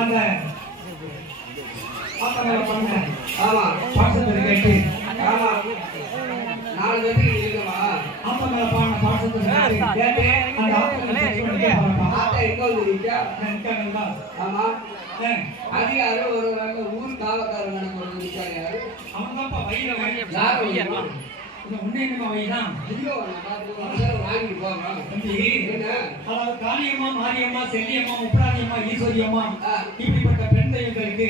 அந்த ஆத்தங்கர பண்ண ஆமா பாசத்தை கேட்டு ஆமா 4 பேருக்கு இருக்குமா ஆத்தங்கர பண்ண பாசத்தை கேட்டு அந்த ஆத்தா எங்க வந்துருக்கா ஆமா அதிகாரி ஒரு ஊர் காவக்காரங்க ஒரு இருக்காங்க அவன் தான் வயிறு உன்னையமா வைதான் வாங்கி போவாங்க அதாவது காளியம்மா மாரியம்மா செல்லியம்மா முப்பராணியம்மா ஈஸ்வரியம்மா இப்படிப்பட்ட பெண் தெய்வங்களுக்கு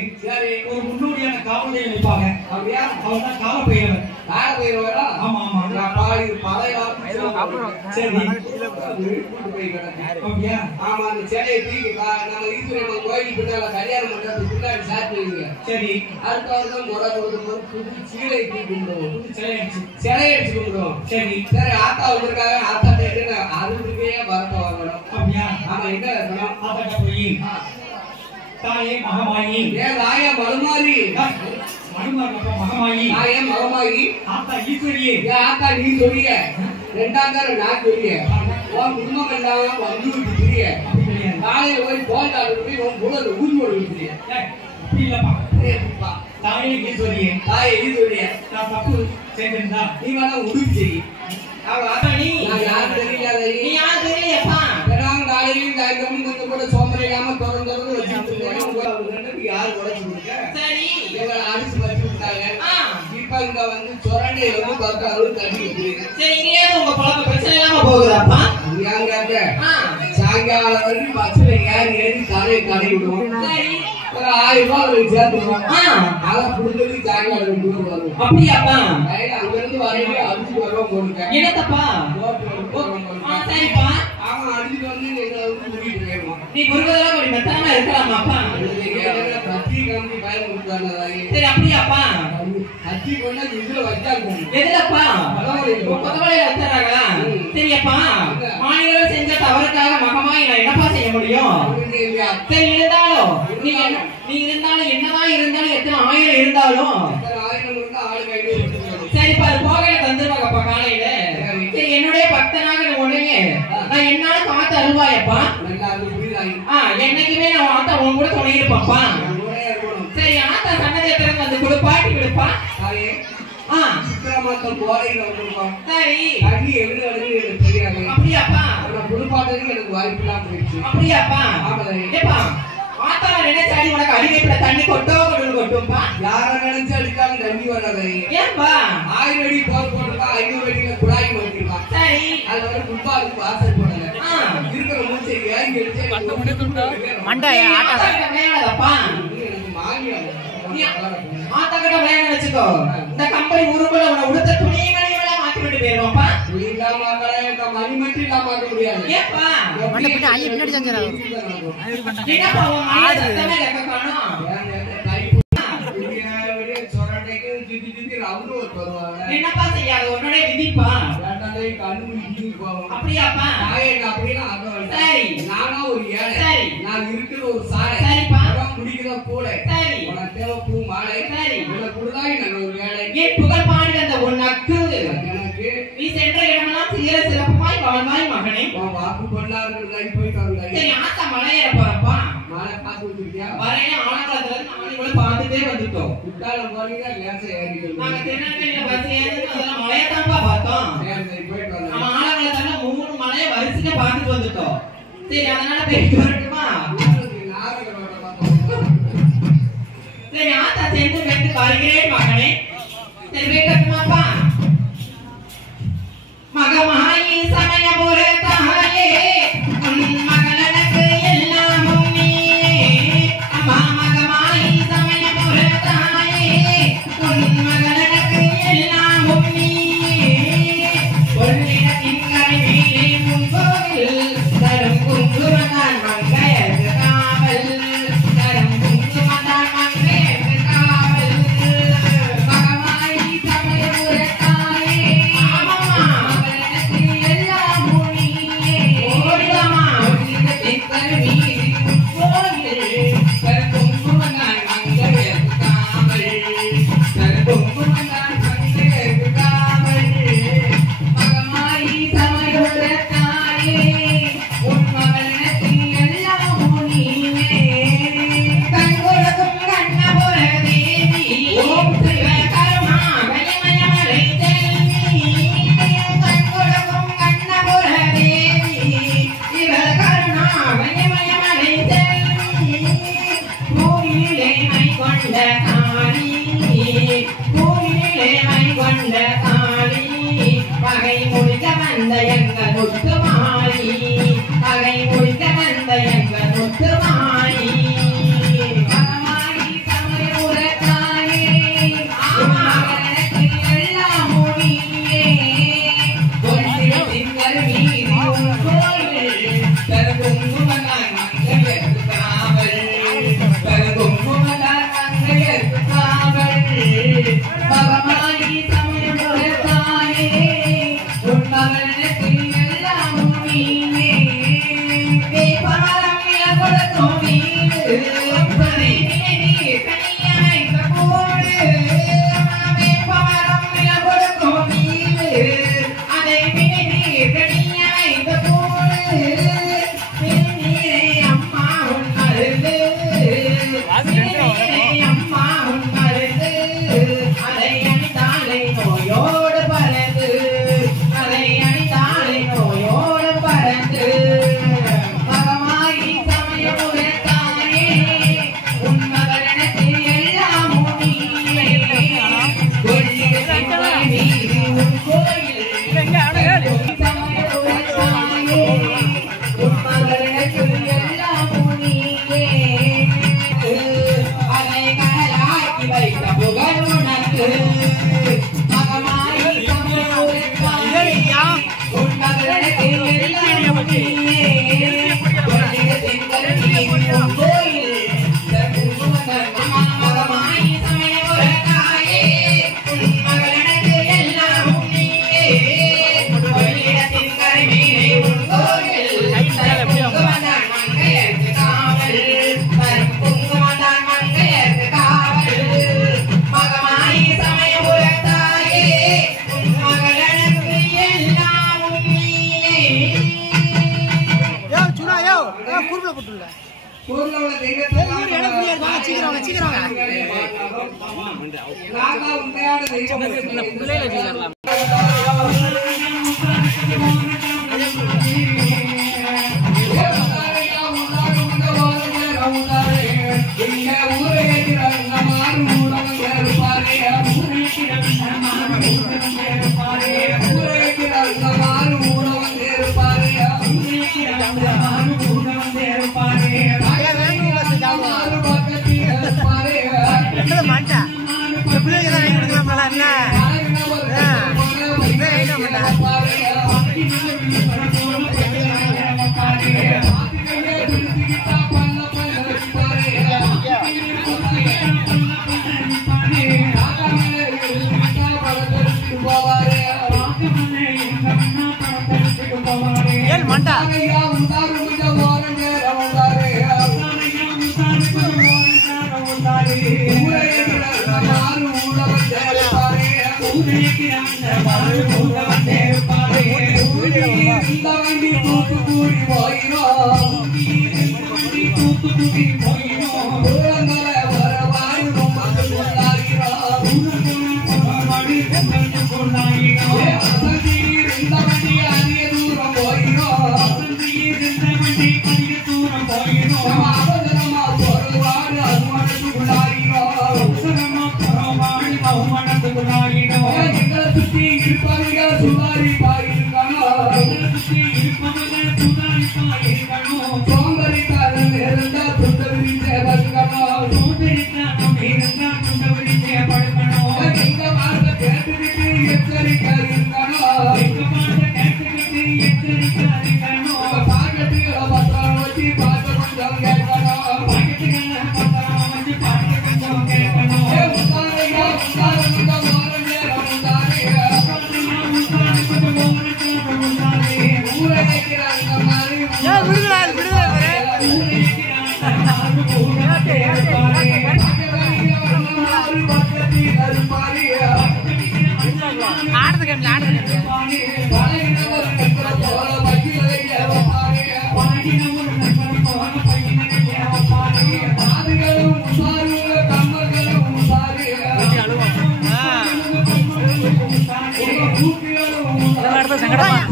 ஒரு முன்னோடியான காவல் தெய்வம் வைப்பாங்க அப்படியா அவன் தான் கால பைரவர் கால பைரவரா ஆமா ஆமா சரி அப்படியா ஆமா அந்த சிலையை தூக்கி நம்ம ஈஸ்வரியம்மா கோயிலுக்கு பின்னால கல்யாணம் பண்றது பின்னாடி சாத்தி வைங்க சரி அடுத்த வருஷம் முறை கொடுக்கும்போது புது சீலை தூக்கி கும்பிடுவோம் புது சிலை அடிச்சு கும்பிடுவோம் சரி சரி ஆத்தா வந்திருக்காங்க ஆத்தா கேட்டு அதுக்கே வரத்த வாங்கணும் அப்படியா ஆமா என்ன இருக்கணும் ஆத்தாட்ட போய் தாயே மகமாயி ஏன் தாயா மருமாரி மகமாயி தாயே மகமாயி ஆத்தா ஈஸ்வரியே ஏன் ஆத்தா நீ சொல்லிய ரெண்டாம் தரம் நான் சொல்லிய உன் குடும்பம் எல்லாம் வந்து விட்டுறிய காலையில போய் கோல்டாடு போய் உன் கூட ஊதி போட விட்டுறிய அப்படி இல்லப்பா தாயே ஈஸ்வரியே தாயே ஈஸ்வரியே நான் தப்பு செஞ்சிருந்தா நீ வேணா உதவி செய்ய நான் யாரு தெரியல நீ யாரு தெரியப்பா காலையிலும் காய்கறி கொஞ்சம் கூட சோம்பரையாம தொடர்ந்து வச்சுட்டு யாரு உடச்சு கொடுக்க சரி இவங்களை அடிச்சு வச்சு விட்டாங்க இப்ப இங்க வந்து சொரண்டை வந்து பக்காவும் தண்ணி வச்சிருக்கேன் சரி இங்கே உங்க குழப்ப பிரச்சனை இல்லாம போகுதாப்பா ஏங்க சாயங்காலம் வரைக்கும் பஸ்ல ஏறி தலையை கடை விடுவோம் சரி ஒரு 1000 ரூபாய் சேர்த்துவோம் அதை புடுங்கிறது சாயங்காலம் வரும் அப்படியாப்பா அங்க இருந்து வரையில அடிச்சு வருவோம் போடுங்க என்னத்தப்பா சரிப்பா அவன் அடிச்சுட்டு வந்து எங்களை வந்து முடிக்கிட்டு போயிடுவான் நீ முருகதெல்லாம் ஒரு மெத்தனமா இருக்கலாமாப்பா கத்தி காமி பயம் கொடுத்தாங்க சரி அப்படியாப்பா கத்தி கொண்டா இதுல வச்சாங்க எதுலப்பா கொத்தமலையில வச்சாங்களா சரியப்பா மாநிலம் செஞ்ச தவறுக்காக மகமாய் நான் என்னப்பா செய்ய முடியும் சரி இருந்தாலும் நீ இருந்தாலும் என்னதான் இருந்தாலும் எத்தனை 1000 இருந்தாலும் சரிப்பா அது போகையில தந்துருவாங்கப்பா காலையில சரி என்னுடைய பக்தனாக உடனே நான் என்னால பார்த்து அருவாயப்பா என்னைக்குமே நான் ஆத்தா உன் கூட துணை இருப்பாப்பா சரி ஆத்தா சன்னதி எத்தனை வந்து கொடுப்பாட்டி கொடுப்பா சித்திரமாத்தம் போரையில வந்துருப்பான் சரி தண்ணி எவ்வளவு வருது எனக்கு தெரியாது அப்படியாப்பா குளிப்பாட்டுறதுக்கு எனக்கு வாய்ப்பு இல்லாம போயிடுச்சு அப்படியாப்பா ஏப்பா ஆத்தா நினைச்சாடி உனக்கு அடிமைப்புல தண்ணி கொட்டும்பா யார நினைச்சு அடிச்சாலும் தண்ணி வராது ஏன்பா 1000 அடி போர் போட்டுருக்கா 500 அடியில குழாய் மாட்டிருக்கான் சரி அது வந்து குளிப்பாட்டுக்கு வாசல் போடல இருக்கிற மூச்சை ஏங்கி அடிச்சு மண்டைய ஆட்டாதப்பா எனக்கு மாமியா ஆத்தா கிட்ட வேணும் வச்சுக்கோ இந்த கம்பெனி உருப்பட உன உடுத்த துணி மணியெல்லாம் மாத்தி விட்டு போயிருவாப்பா இல்லாம மணி மட்டும் இல்லாம மாத்த முடியாது ஏப்பா மண்ட பின்ன ஐய பின்னாடி செஞ்சறாங்க என்னப்பா உன் மாய சத்தமே கேட்க காணோம் சொரண்டைக்கு ஜிதி ஜிதி ரவுண்ட் வருவாங்க என்னப்பா செய்யாத உன்னோட விதிப்பா வேண்டாலே கண்ணு ஜிதி போவோம் அப்படியாப்பா நான் அப்படினா சரி நானா ஒரு ஏழை சரி நான் இருக்கிற ஒரு சாரை சரிப்பா குடிக்கிற போல சரி உனக்கு தேவை பூ மாலை சரி உனக்கு குடுதாய் நான் ஒரு ஏழை ஏன் புகழ் பாடி வந்த உனக்கு எனக்கு நீ சென்ற இடமெல்லாம் சீர சிறப்பாய் வாழ்வாய் மகனே வாக்கு பொல்லாதவர்களாய் போயிட்டு வந்தாய் சரி ஆத்தா மலையேற போறப்பா மலை பாத்து வச்சிருக்கியா வரைய ஆனந்தத்துல நானே கூட பார்த்துட்டே வந்துட்டோம் குட்டாலம் போறீங்க லேசா ஏறிட்டோம் நாங்க திருநெல்வேலியில பஸ் ஏறி அதெல்லாம் மலைய தான்ப்பா பார்த்தோம் சரி போயிட்டு வந்தோம் நம்ம ஆனந்தத்துல 3 மலைய வரிசையா பார்த்துட்டு வந்துட்டோம் சரி அதனால போயிட்டு வரட்டுமா சரி ஆத்தா சேர்ந்து வெட்டு வருகிறேன் மகனே சரி வேட்டட்டுமாப்பா மகமாயி சமயபுர தாயே மகளனுக்கு எல்லாமும் நீ அம்மா மகமாயி சமயபுர தாயே மகளனுக்கு எல்லாமும் நீ பொன்னிடத்தின் கரையிலே முன்கோவில் தரும் குங்குமத்தான் மங்கையர்க்கு காவல் தரும் குங்குமத்தான் மங்கையர்க்கு காவல் மகமாயி சமயபுர தாயே संगड़ा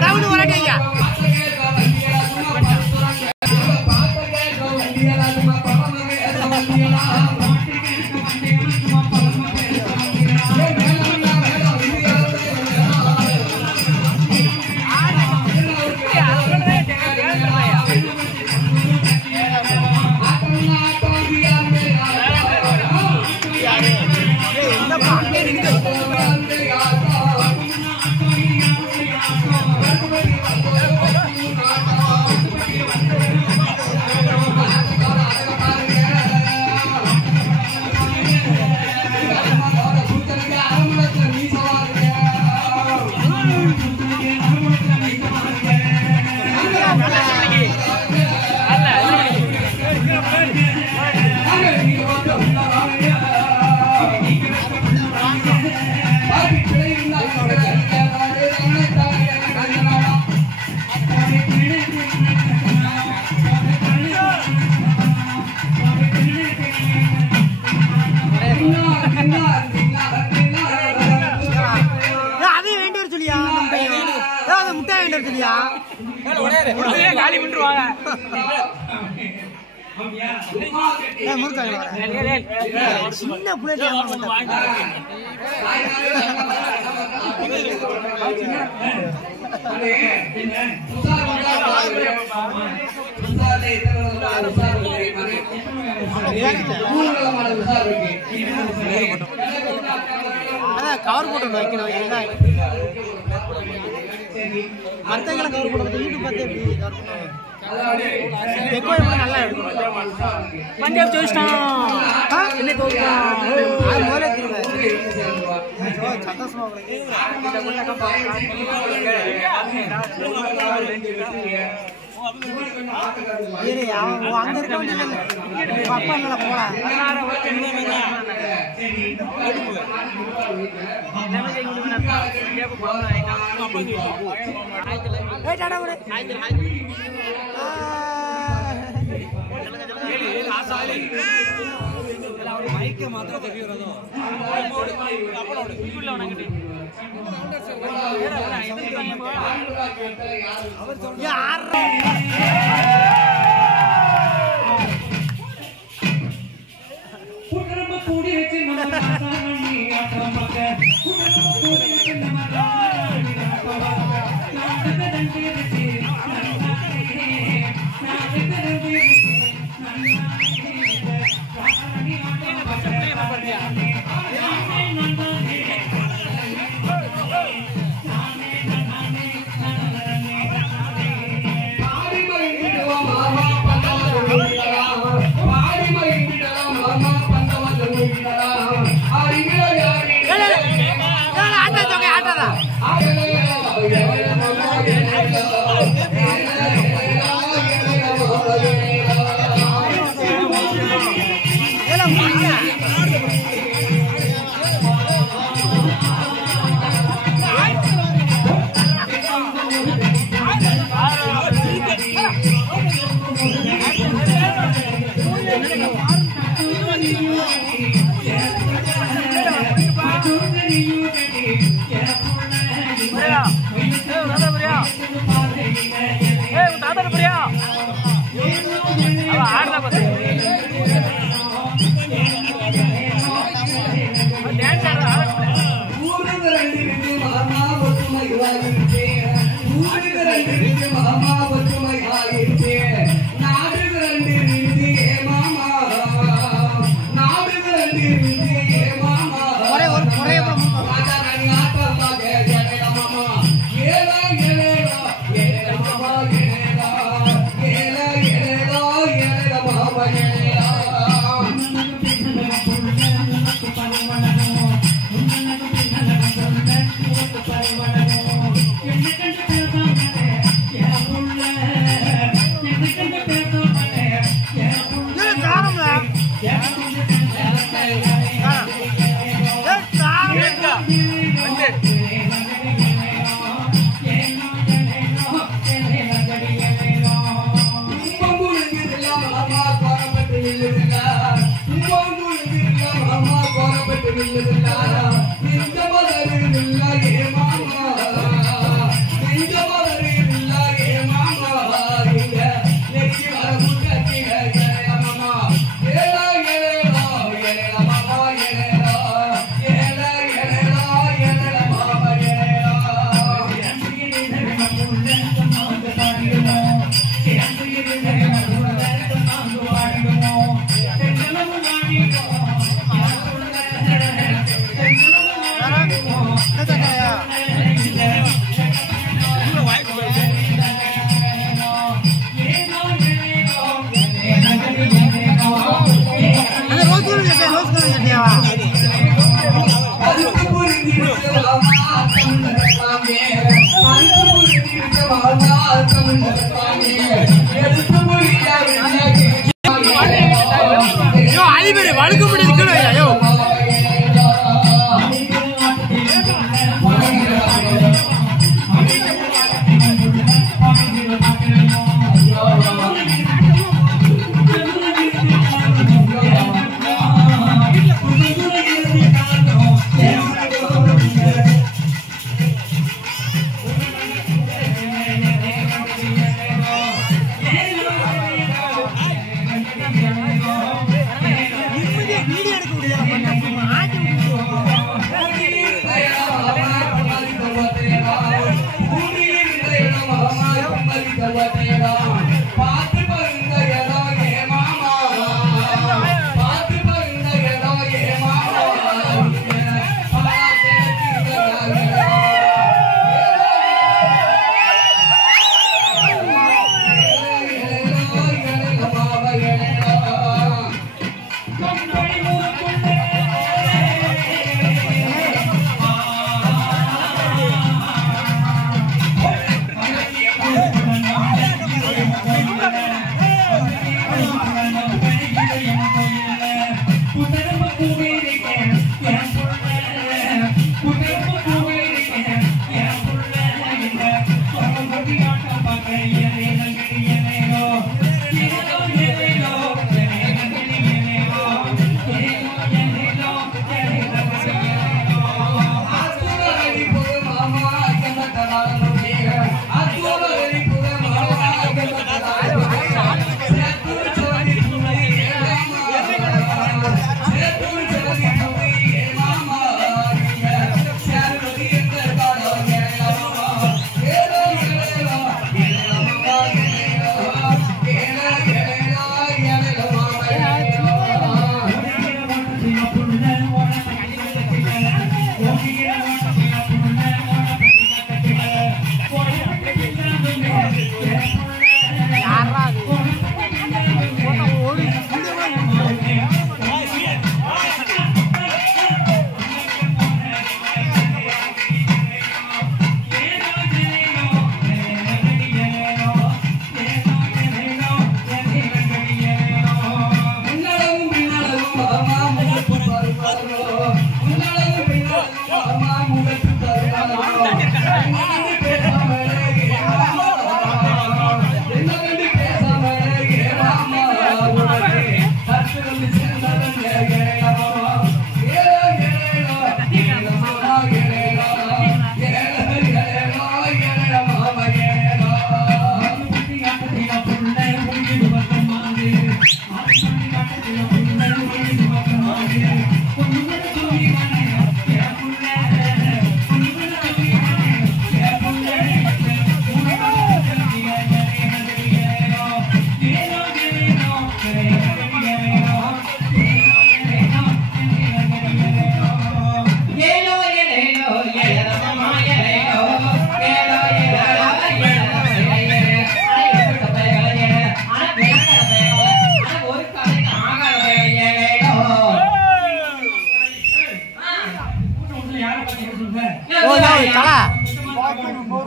ரவுண்டு வரட்டீங்க சின்ன பிள்ளை கவர் போட்டு வைக்கணும் மற்றவங்களை கவர் போட்டு யூடியூப் பார்த்து எப்படி நல்லா பஞ்சாப் ஜெயிச்சிட்டான் முதலே அங்க இருக்க அப்பா நல்லா போலாம் ಮಾತ್ರ ತೆಗೆಯೋದು ಕೂಡಿ ಹೆಚ್ಚಿ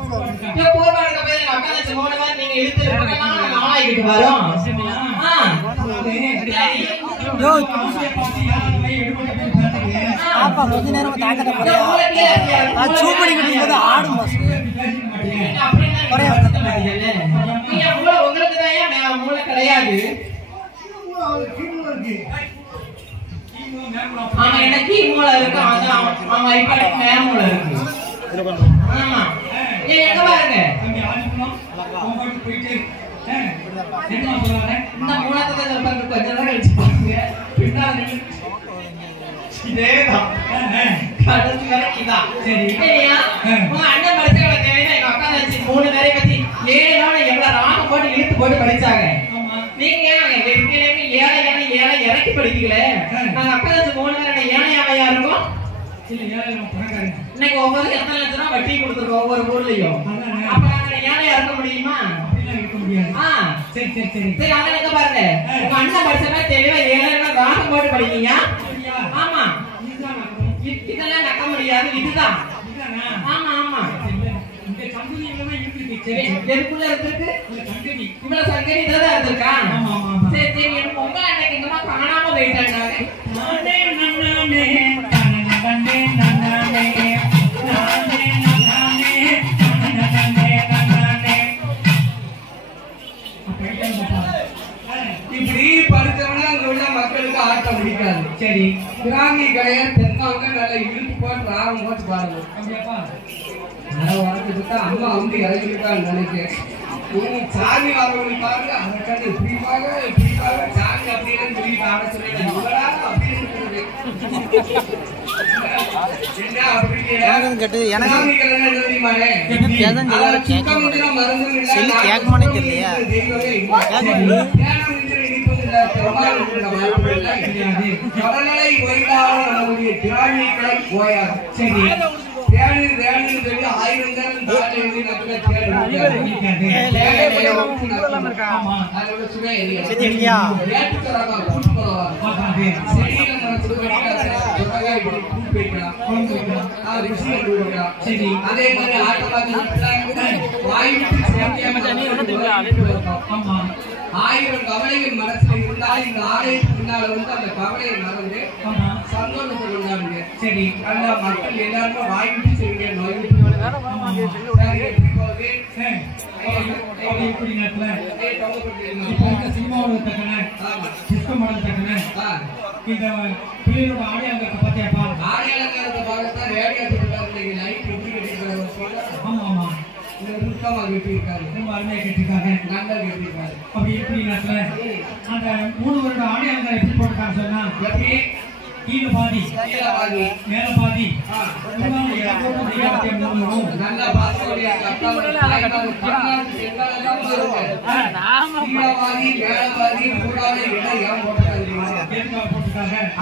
போர்வாடுக்கு போய் எங்க அக்கா தச்சு 3 பேர் நீங்க இழுத்து போகலாம் நாங்க ஆளாயிட்டு வரோம். பாப்பா கொஞ்ச நேரம் தாக்கத்தை போறியா நான் சூப்படி குடிக்கும்போது ஆடும் பாஸ் உங்களுக்கு தான் மூளை கிடையாது. ஆமா எனக்கு மூளை இருக்கு. ஆமா இப்ப மேல மூளை இருக்கு. ஆமா எங்க பாருங்க இந்த மூலத்தை கொஞ்ச நேரம் கழிச்சு பாருங்க. பின்னாடி இதேதான் கடைசி வரைக்கும் தான். சரி இல்லையா உங்க அண்ணன் படிச்சவங்க தேவையா எங்க அக்கா வச்சு 3 பேரை பத்தி 7 நாள் எவ்வளவு ராகம் போட்டு இழுத்து போட்டு படிச்சாங்க. நீங்க ஏழை இறக்கி படிக்கீங்களே. நாங்க அக்கா வச்சு 3 பேரை ஏழையாவையா இருக்கும். இன்னைக்கு ஒவ்வொரு எத்தனை லட்சம் ரூபாய் வட்டி கொடுத்துருக்கோம் ஒவ்வொரு ஊர்லயும். அப்ப நாங்க ஏழையா இருக்க முடியுமா? சரி சரி சரி சரி அங்க எங்க பாருங்க உங்க அண்ணன் படிச்சவங்க தெளிவா 7 நாள் ராகம் போட்டு படிக்கீங்க. ஆமா இதெல்லாம் நக்க முடியாது. இதுதான் ஆமா ஆமா எதுக்குள்ள இருந்திருக்கு இவ்வளவு சங்கரி இதுதான் இருந்திருக்கா? சரி சரி எனக்கு உங்க அன்னைக்கு இந்த மாதிரி காணாம போயிட்டாங்க. இப்படி படிச்சவனா அங்க உள்ள மக்களுக்கு ஆட்டம் பிடிக்காது. சரி கிராமிய கலையை தென்னாங்க நல்லா இழுத்து போட்டு ராகம் போட்டு பாருங்க. அம்மா வந்து இறங்கிருக்கான்னு நினைக்கிறேன். சாமி வரவங்க பாருங்க அதை கண்டு இப்படிப்பாங்க இப்படிப்பாங்க சாமி அப்படின்னு சொல்லி ஆட சொல்லி அப்படின்னு என்ன அப்படி எனக்கு கடலை ஓய்வாக நம்முடைய திராவிகளை ஓயாது. சரி தேனு தேனு சொல்லி 1000 தேன் தாழ எழுதி நக்கல அதோட சுவை இல்லையா ஏற்றுக்கிறாங்க கூட்டு போவாங்க. செடியில சரி அதே மாதிரி ஆமா 1000 கவலைகள் மனசுல இருந்தால் இந்த ஆலயத்துக்கு பின்னால வந்து அந்த கவலையை மறந்து சந்தோஷத்தை கொண்டாடுங்க. சரி அந்த மக்கள் எல்லாருமே வாங்கிட்டு செய்யுங்க. சினிமாவோட தக்கன சிஸ்டமோட தக்கன இந்த பிள்ளைகளோட ஆடையாளத்தை பார்த்தியாப்பா? ஆடையாளத்தை பார்க்கத்தான் ரேடியோ போட்டுருக்காரு. லைட் எப்படி கட்டிருக்காரு? ஆமா ஆமா சுத்தமா கட்டிருக்காரு. ரொம்ப அருமையா கட்டிருக்காங்க. நல்லா கட்டிருக்காரு. அப்படி எப்படி நேரத்துல அந்த 3 வருட ஆடையாளத்தை எப்படி போட்டுருக்காங்க சொன்னா எப்படி கீழ பாதி மேல பாதி நல்லா பாதி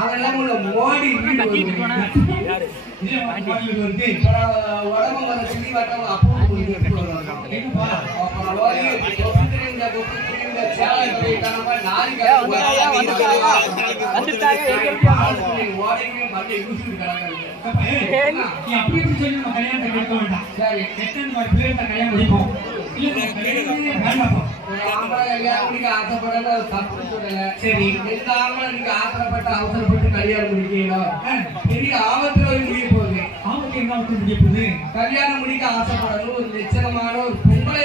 அதெல்லாம் மோடி உடம்பு வர சிலி வட்டம் அப்போ ஆசைப்படல தப்பு சொல்லல. சரி எந்த நீங்க ஆசைப்பட்டு அவசரப்பட்டு கல்யாணம் முடிக்கணும் பெரிய ஆபத்துல முடிய போகுது. ஆபத்து என்ன முடிய போகுது? கல்யாணம் முடிக்க ஆசைப்படணும் 1 லட்சம்